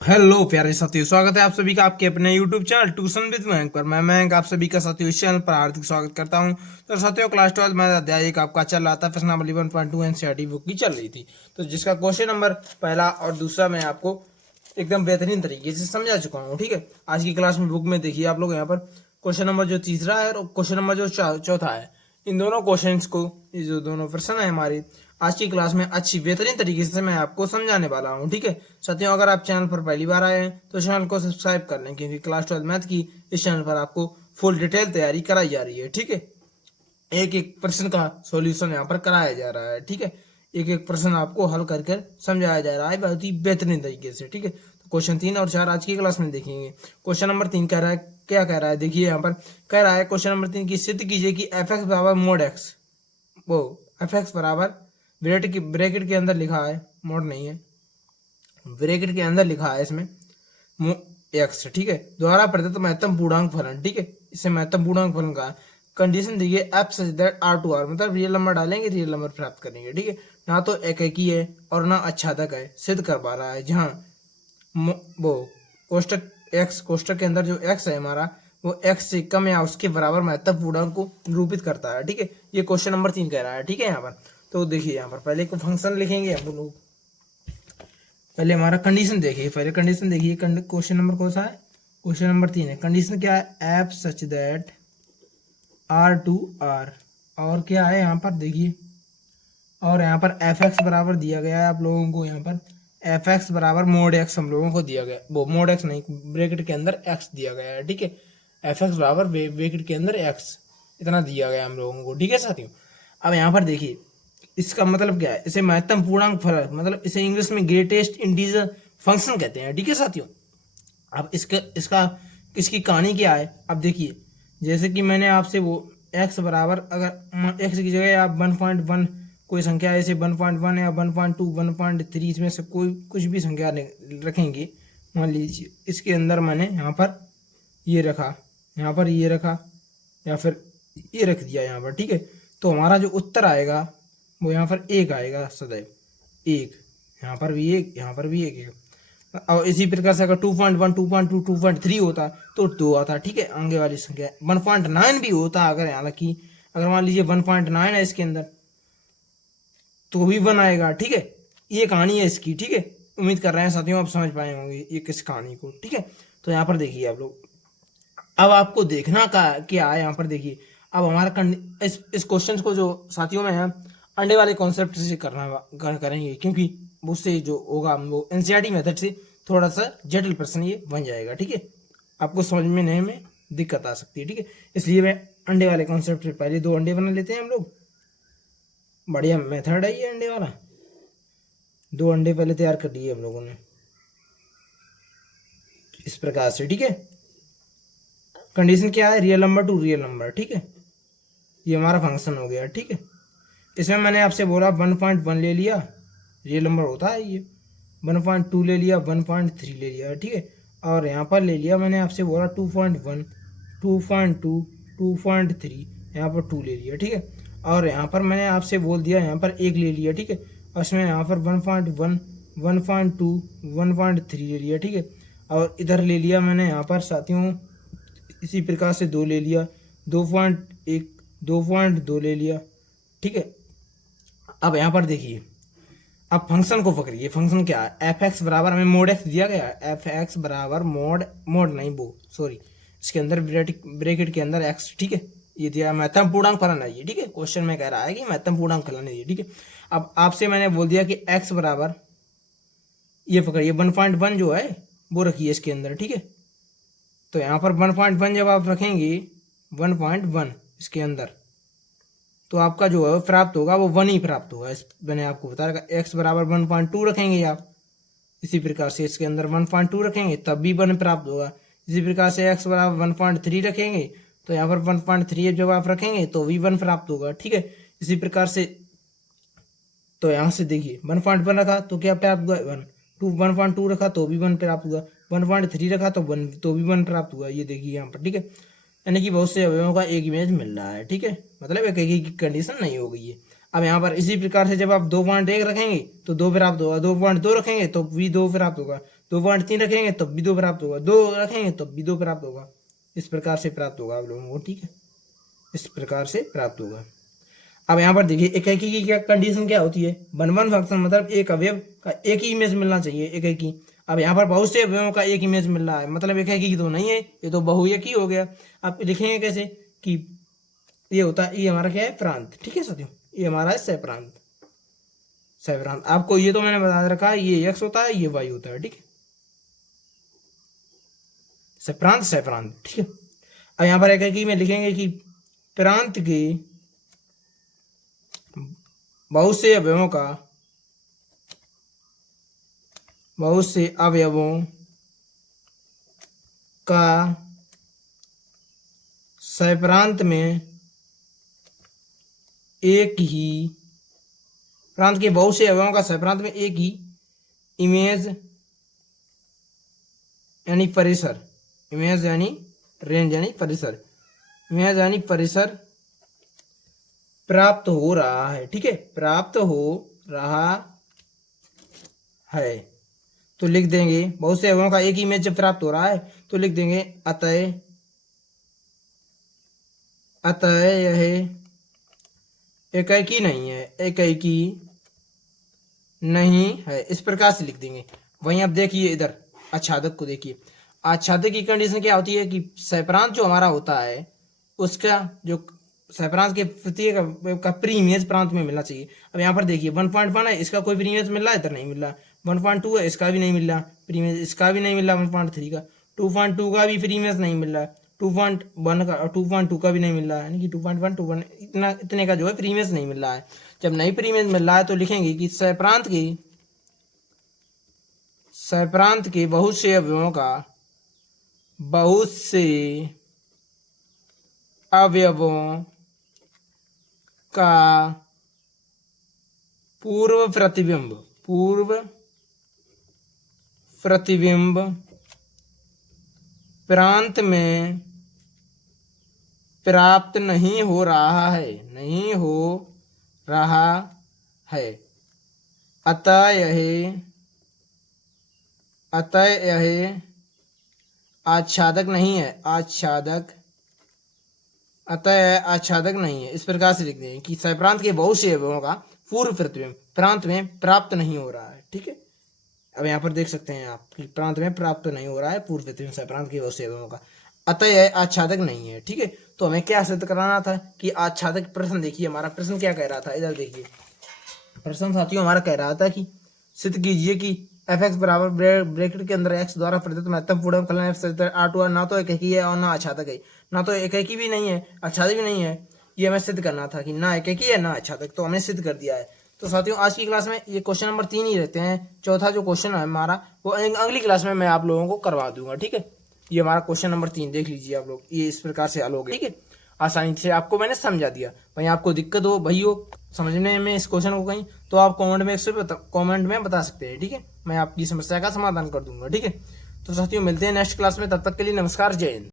Hello प्यारे साथियों, स्वागत है आप सभी का आपके अपने YouTube channel tuition with Mayank पर। मैं मयंक आप सभी का साथियों इस चैनल पर हार्दिक स्वागत करता हूं। तो साथियों, क्लास 12 में अध्याय एक आपका चल रहा था, प्रश्न नंबर 11.2 एनसीईआरटी बुक की चल रही थी। तो जिसका क्वेश्चन नंबर पहला और दूसरा मैं आपको एकदम बेहतरीन तरीके से समझा चुका हूँ। ठीक है, आज की क्लास में बुक में देखिए आप लोग यहाँ पर क्वेश्चन नंबर जो तीसरा है और क्वेश्चन नंबर जो चौथा है, इन दोनों क्वेश्चंस को, ये जो दोनों प्रश्न है हमारे आज की क्लास में अच्छी बेहतरीन तरीके से मैं आपको समझाने वाला हूँ। ठीक है साथियों, अगर आप चैनल पर पहली बार आए हैं तो चैनल को सब्सक्राइब कर लें, क्योंकि क्लास 12 मैथ की इस चैनल पर आपको फुल डिटेल तैयारी कराई जा रही है। ठीक है, एक एक प्रश्न का सॉल्यूशन यहाँ पर कराया जा रहा है। ठीक है, एक एक प्रश्न आपको हल कर कर समझाया जा रहा है बहुत ही बेहतरीन तरीके से। ठीक है, तो क्वेश्चन 3 और 4 आज की क्लास में देखेंगे। क्वेश्चन नंबर 3 कह रहा है, क्या कह रहा है देखिए यहाँ पर कह रहा है क्वेश्चन नंबर 3 की सिद्ध कीजिए कि एफ एक्स बराबर मोड एक्स, वो एफ एक्स बराबर ब्रैकेट के अंदर लिखा है, मोड नहीं है, ब्रैकेट के अंदर लिखा है इसमें एक्स। ठीक है, द्वारा प्रदत्त महत्तम पूर्णांक फलन। ठीक है, इसे महत्तम पूर्णांक फलन का कंडीशन देखिए F such that R to R, मतलब रियल नंबर डालेंगे रियल नंबर प्राप्त करेंगे। ठीक है, ना तो एक ही है और ना आच्छादक है, सिद्ध कर पा रहा है। जहाँ वो कोष्टक एक्स, कोष्टक के अंदर जो एक्स है हमारा, वो एक्स से कम या उसके बराबर महत्तम पूर्णांक को निरूपित करता है। ठीक है, ये क्वेश्चन नंबर 3 कह रहा है। ठीक है, यहाँ पर तो देखिए यहाँ पर पहले को फंक्शन लिखेंगे हम लोग। पहले हमारा कंडीशन देखिए, पहले कंडीशन देखिए, क्वेश्चन नंबर कौन सा है, क्वेश्चन नंबर 3 है। कंडीशन क्या है, F such that R to R, और क्या है यहाँ पर देखिए, और यहाँ पर एफ एक्स बराबर दिया गया है आप लोगों को। यहाँ पर एफ एक्स बराबर मोड एक्स हम लोगों को दिया गया, वो मोड एक्स नहीं, ब्रैकेट के अंदर एक्स दिया गया है। ठीक है, एफ एक्स बराबर ब्रैकेट के अंदर एक्स, इतना दिया गया हम लोगों को। ठीक है साथियों, अब यहाँ पर देखिए इसका मतलब क्या है, इसे महत्तम पूर्णांक फलन, मतलब इसे इंग्लिश में ग्रेटेस्ट इंटीजर फंक्शन कहते हैं। ठीक है साथियों, अब इसका इसकी कहानी क्या है, अब देखिए जैसे कि मैंने आपसे वो एक्स बराबर, अगर एक्स की जगह आप 1.1 कोई संख्या ऐसे 1.1 या 1.2 1.3 इसमें से कोई कुछ भी संख्या रखेंगे, मान लीजिए इसके अंदर मैंने यहाँ पर ये रखा, यहाँ पर ये रखा, या फिर ये रख दिया यहाँ पर। ठीक है, तो हमारा जो उत्तर आएगा वो यहाँ पर एक आएगा सदैव, एक, यहाँ पर भी एक, यहाँ पर भी एक। और इसी प्रकार से अगर 2.1 2.2 2.3 होता तो 2 आता। ठीक है, आगे वाली संख्या 1.9 भी होता, अगर हालांकि अगर मान लीजिए 1.9 है इसके अंदर तो भी 1 आएगा। ठीक है, ये कहानी है इसकी। ठीक है, उम्मीद कर रहे हैं साथियों आप समझ पाए होंगे ये किस कहानी को। ठीक है, तो यहाँ पर देखिए आप लोग, अब आपको देखना का क्या है, यहाँ पर देखिए अब हमारा इस क्वेश्चन को जो साथियों में है अंडे वाले कॉन्सेप्ट से करेंगे, क्योंकि उससे जो होगा वो एनसीईआरटी मेथड से थोड़ा सा जटिल प्रश्न ये बन जाएगा। ठीक है, आपको समझने में दिक्कत आ सकती है। ठीक है, इसलिए मैं अंडे वाले कॉन्सेप्ट से पहले 2 अंडे बना लेते हैं हम लोग। बढ़िया मेथड है ये अंडे वाला, 2 अंडे पहले तैयार कर लिए हम लोगों ने इस प्रकार से। ठीक है, कंडीशन क्या है, real number two real number. ठीक है, ये हमारा फंक्शन हो गया। ठीक है, इसमें मैंने आपसे बोला 1.1 ले लिया, रियल नंबर होता है ये, 1.2 ले लिया, 1.3 ले लिया। ठीक है, और यहाँ पर ले लिया मैंने आपसे बोला 2.1 2.2 2.3, यहाँ पर 2 ले लिया। ठीक है, और यहाँ पर मैंने आपसे बोल दिया यहाँ पर 1 ले लिया। ठीक है, और इसमें यहाँ पर 1.1 1.2 1.3 ले लिया। ठीक है, और इधर ले लिया मैंने यहाँ पर साथियों इसी प्रकार से 2 ले लिया, 2.1 2.2 ले लिया। ठीक है, अब यहाँ पर देखिए, अब फंक्शन को पकड़िए, फंक्शन क्या है, एफ एक्स बराबर हमें मोड एक्स दिया गया है, एफ एक्स बराबर मोड नहीं वो सॉरी इसके अंदर ब्रैकेट के अंदर एक्स। ठीक है, ये दिया महत्तम पूर्णांक फलन है ये। ठीक है, क्वेश्चन में कह रहा है कि महत्तम पूर्णांक फलन है ये। ठीक है, अब आपसे मैंने बोल दिया कि एक्स बराबर ये पकड़िए 1.1 जो है वो रखिए इसके अंदर। ठीक है, तो यहाँ पर 1.1 जब आप रखेंगे 1.1 इसके अंदर, तो आपका जो है प्राप्त होगा वो 1 ही प्राप्त होगा। इस मैंने आपको बताया एक्स बराबर 1.2 रखेंगे आप, इसी प्रकार से इसके अंदर 1.2 रखेंगे तब भी 1 प्राप्त होगा। इसी प्रकार से एक्स बराबर 1.3 रखेंगे तो यहाँ पर 1.3 जब आप रखेंगे तो भी 1 प्राप्त होगा। ठीक है, इसी प्रकार से तो यहाँ से देखिए 1.1 रखा तो क्या प्राप्त हुआ 1, 1.2 रखा तो भी 1 प्राप्त हुआ, 1.3 रखा तो 1 तो भी 1 प्राप्त हुआ। ये देखिए यहाँ पर। ठीक है, यानी कि बहुत से अवयवों का एक इमेज मिल रहा है। ठीक है, मतलब एक ही की कंडीशन नहीं हो गई है। अब यहाँ पर इसी प्रकार से जब आप 2.1 रखेंगे तो 2 प्राप्त होगा, 2.2 रखेंगे तो भी 2 प्राप्त होगा, 2.3 रखेंगे तब भी 2 प्राप्त होगा, 2 रखेंगे तब भी 2 प्राप्त होगा। इस प्रकार से प्राप्त होगा आप लोगों को, ठीक है, इस प्रकार से प्राप्त होगा। अब यहाँ पर देखिए इकाई की क्या कंडीशन क्या होती है, 1 फंक्शन मतलब एक अवयव का एक ही इमेज मिलना चाहिए इकाई। अब यहाँ पर बहुत से अवयवों का एक इमेज मिल रहा है, मतलब इकाई की तो नहीं है, ये तो बहुएकी हो गया। आप लिखेंगे कैसे कि ये होता है, ये हमारा क्या है, प्रांत, ठीक है साथियों, ये हमारा है सहप्रांत। सहप्रांत आपको ये तो मैंने बता रखा है, ये एक्स होता है, ये वाई होता है, ठीक है, सहप्रांत सहप्रांत, ठीक है। अब यहाँ पर इकाई में लिखेंगे कि प्रांत के बहुत से अवयवों का सहप्रांत में एक ही, प्रांत के बहुत से अवयवों का सहप्रांत में एक ही इमेज यानी परिसर, इमेज यानी रेंज यानी परिसर, इमेज यानी परिसर प्राप्त हो रहा है, ठीक है, प्राप्त हो रहा है। तो लिख देंगे बहुत से अवयवों का एक ही इमेज जब प्राप्त हो रहा है तो लिख देंगे अतः यह इकाई नहीं है, इकाई नहीं है, इस प्रकार से लिख देंगे। वहीं अब देखिए इधर आच्छादक को देखिए, आच्छादक की कंडीशन क्या होती है कि सहप्रांत जो हमारा होता है उसका जो सहप्रांत के प्रत्येक का प्री इमेज प्रांत में मिलना चाहिए। अब यहाँ पर देखिए 1.1 है, इसका कोई प्री इमेज मिल रहा है, इधर नहीं मिल रहा। 1.2 है, इसका भी नहीं मिल रहा प्री इमेज, इसका भी नहीं मिल रहा 1.3 का, 2.2 का भी प्री इमेज नहीं मिल रहा, 2.1 का 2.2 का भी नहीं मिल रहा है, यानी कि 2.1 2.1 इतने का जो है प्री इमेज नहीं मिल रहा है। जब नहीं प्री इमेज मिल रहा है तो लिखेंगे कि सहप्रांत के बहुत से अवयवों का पूर्व प्रतिबिंब प्रांत में प्राप्त नहीं हो रहा है, अतः यह आच्छादक नहीं है, अतः आच्छादक नहीं है। इस प्रकार से लिख दें कि सहप्रांत के बहुत से अवयवों का पूर्व प्रतिबिंब प्रांत में प्राप्त नहीं हो रहा है, ठीक है। अब यहाँ पर देख सकते हैं आप कि प्रांत में प्राप्त नहीं हो रहा है पूर्व प्रतिबिंब सहप्रांत के बहुत से अवयवों का, अतः यह आच्छादक नहीं है, ठीक है। तो हमें क्या सिद्ध कराना था कि आच्छादक। प्रश्न देखिए हमारा प्रश्न क्या कह रहा था, इधर देखिए प्रश्न साथियों हमारा कह रहा था कि सिद्ध कीजिए कि f(x) बराबर ब्रैकेट के अंदर x द्वारा प्रदत्त महत्तम पूर्ण फलन R2 ना तो इकाई है और ना आच्छादक है, ना तो इकाई भी नहीं है आच्छादक भी नहीं है। ये हमें सिद्ध करना था कि ना इकाई है ना आच्छादक, तो हमने सिद्ध कर दिया है। तो साथियों आज की क्लास में ये क्वेश्चन नंबर 3 ही रहते हैं, चौथा जो क्वेश्चन है हमारा वो अगली क्लास में मैं आप लोगों को करवा दूंगा, ठीक है। ये हमारा क्वेश्चन नंबर 3 देख लीजिए आप लोग, ये इस प्रकार से हल हो गया, ठीक है। आसानी से आपको मैंने समझा दिया। वहीं आपको दिक्कत हो भाई हो समझने में इस क्वेश्चन को कहीं, तो आप कमेंट में बता सकते हैं, ठीक है। मैं आपकी समस्या का समाधान कर दूंगा, ठीक है। तो साथियों मिलते हैं नेक्स्ट क्लास में, तब तक के लिए नमस्कार, जय हिंद।